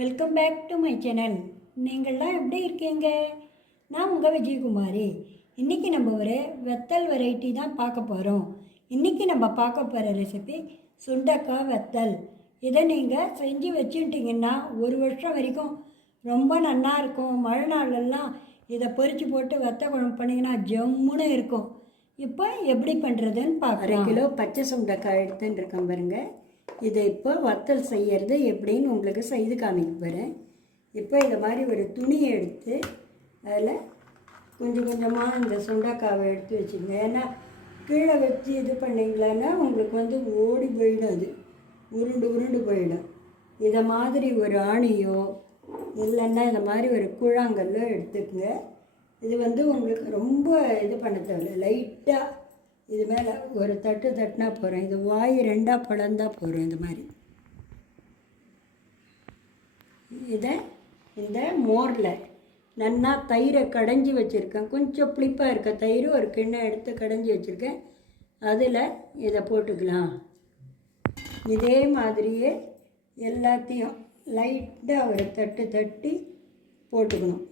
Welcome back to my channel. நீங்கள்லாம் எப்படி இருக்கீங்க? நான் உங்கள் விஜயகுமாரி. இன்றைக்கி நம்ம ஒரு வத்தல் வெரைட்டி தான் பார்க்க போகிறோம். இன்றைக்கி நம்ம பார்க்க போகிற ரெசிபி சுண்டக்காய் வத்தல். இதை நீங்கள் செஞ்சு வச்சுட்டிங்கன்னா ஒரு வருஷம் வரைக்கும் ரொம்ப நல்லா இருக்கும். மழை நாளெல்லாம் இதை பொரித்து போட்டு வத்த குழம்பு பண்ணிங்கன்னா ஜம்முன்னு இருக்கும். இப்போ எப்படி பண்ணுறதுன்னு பார்க்குறேன். 1 கிலோ பச்சை சுண்டக்காய் எடுத்துன்னு இருக்கேன் பாருங்கள். இதை இப்போ வத்தல் செய்கிறது எப்படின்னு உங்களுக்கு செய்து காமிக்க போகிறேன். இப்போ இந்த மாதிரி ஒரு துணியை எடுத்து அதில் கொஞ்சம் கொஞ்சமாக இந்த சுண்டக்காவை எடுத்து வச்சுங்க. ஏன்னா கீழே வச்சு இது பண்ணிங்களான்னா உங்களுக்கு ஓடி போயிடும், அது உருண்டு போயிடும். இதை மாதிரி ஒரு ஆணியோ இல்லைன்னா இந்த மாதிரி ஒரு கூழாங்கல்லோ எடுத்துக்கங்க. இது உங்களுக்கு ரொம்ப இது பண்ண தேவையில்லை. லைட்டாக இது மேலே ஒரு தட்டுனா போகிறோம். இது வாய் 2ஆக பிளந்தா போகிறோம். இந்த மாதிரி இதை இந்த மோரில் நன்னா தயிரை கடைஞ்சி வச்சுருக்கேன். கொஞ்சம் புளிப்பாக இருக்க தயிர் ஒரு கிண்ணம் எடுத்து கடைஞ்சி வச்சுருக்கேன். அதில் இதை போட்டுக்கலாம். இதே மாதிரியே எல்லாத்தையும் லைட்டாக ஒரு தட்டி போட்டுக்கணும்.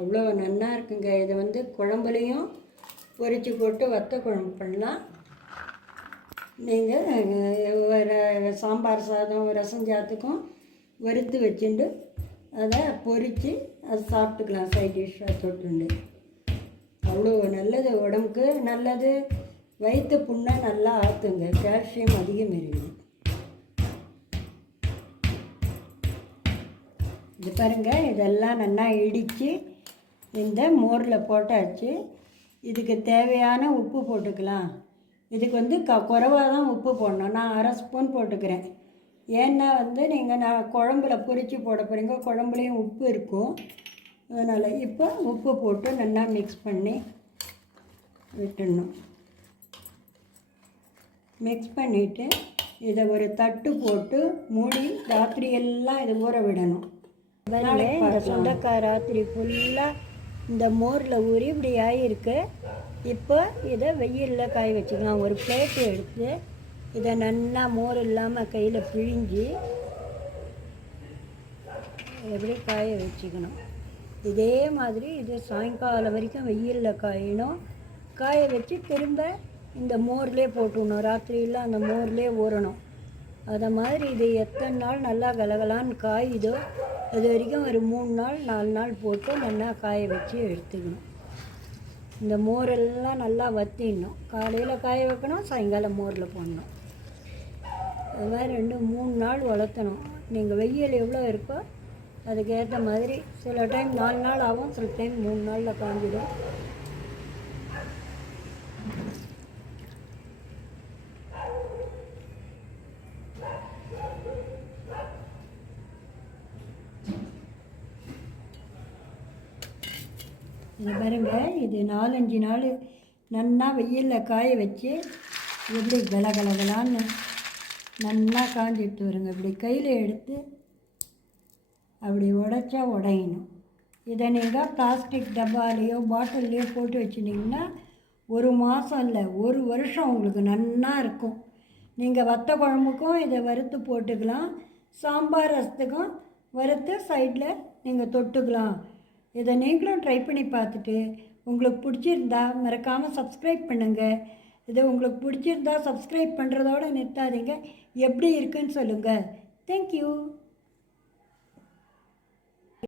அவ்வளோ நல்லா இருக்குங்க. இதை குழம்புலையும் பொரித்து போட்டு வத்த குழம்பு பண்ணலாம். நீங்கள் சாம்பார் சாதம் ரசம் சாதத்துக்கும் வறுத்து வச்சுட்டு அதை பொரித்து அதை சாப்பிட்டுக்கலாம். சைட் டிஷ்ஷாக தொட்டுண்டு அவ்வளோ நல்லது, உடம்புக்கு நல்லது. வயிற்று புண்ணை நல்லா ஆற்றுங்க. கால்சியம் அதிகம் இருக்குது. இது பாருங்கள், இதெல்லாம் நல்லா இடித்து இந்த மோரில் போட்டாச்சு. இதுக்கு தேவையான உப்பு போட்டுக்கலாம். இதுக்கு குறைவாக தான் உப்பு போடணும். நான் 1/2 ஸ்பூன் போட்டுக்கிறேன். ஏன்னா நான் குழம்புல பொரித்து போட போகிறீங்க, குழம்புலேயும் உப்பு இருக்கும். அதனால் இப்போ உப்பு போட்டு நல்லா மிக்ஸ் பண்ணி விட்டுடணும். மிக்ஸ் பண்ணிவிட்டு இதை ஒரு தட்டு போட்டு மூடி ராத்திரி எல்லாம் இது ஊற விடணும். இந்த சுண்டக்காய் ராத்திரி ஃபுல்லாக இந்த மோரில் ஊறி இப்படி ஆகிருக்கு. இப்போ இதை வெயிலில் காய வச்சுக்கலாம். ஒரு பிளேட்டு எடுத்து இதை நல்லா மோர் இல்லாமல் கையில் பிழிஞ்சி எப்படி காய வச்சுக்கணும். இதே மாதிரி இது சாயங்காலம் வரைக்கும் வெயிலில் காயணும். காய வச்சு திரும்ப இந்த மோர்லேயே போட்டுடணும். ராத்திரியில் அந்த மோர்லேயே ஊறணும். அதை மாதிரி இது எத்தனை நாள் நல்லா கலகலான்னு காயுதோ அது வரைக்கும் ஒரு 3 நாள் 4 நாள் போட்டு நல்லா காய வச்சு எடுத்துக்கணும். இந்த மோரெல்லாம் நல்லா வற்றிடணும். காலையில் காய வைக்கணும், சாயங்காலம் மோரில் போடணும். அது மாதிரி 2-3 நாள் வளர்த்தணும். நீங்கள் வெயில் எவ்வளோ இருக்கோ அதுக்கேற்ற மாதிரி சில டைம் 4 நாள் ஆகும், சில டைம் 3 நாளில் காஞ்சிடும். இது பாருங்கள், இது 4-5 நாள் நல்லா வெயிலில் காய வச்சு எப்படி கலகலகலான்னு நல்லா காஞ்சிட்டு வருங்க. இப்படி கையில் எடுத்து அப்படி உடைச்சா உடையணும். இதை நீங்கள் பிளாஸ்டிக் டப்பாலேயோ பாட்டில்லையோ போட்டு வச்சுட்டிங்கன்னா 1 மாதம் இல்லை 1 வருஷம் உங்களுக்கு நல்லா இருக்கும். நீங்கள் வத்த குழம்புக்கும் இதை வறுத்து போட்டுக்கலாம். சாம்பார் ரசத்துக்கும் வறுத்து சைடில் நீங்கள் தொட்டுக்கலாம். இதை நீங்களும் ட்ரை பண்ணி பார்த்துட்டு உங்களுக்கு பிடிச்சிருந்தா மறக்காமல் சப்ஸ்கிரைப் பண்ணுங்கள். இது உங்களுக்கு பிடிச்சிருந்தா சப்ஸ்கிரைப் பண்ணுறதோடு நிறுத்தாதீங்க. எப்படி இருக்குன்னு சொல்லுங்கள். தேங்க்யூ.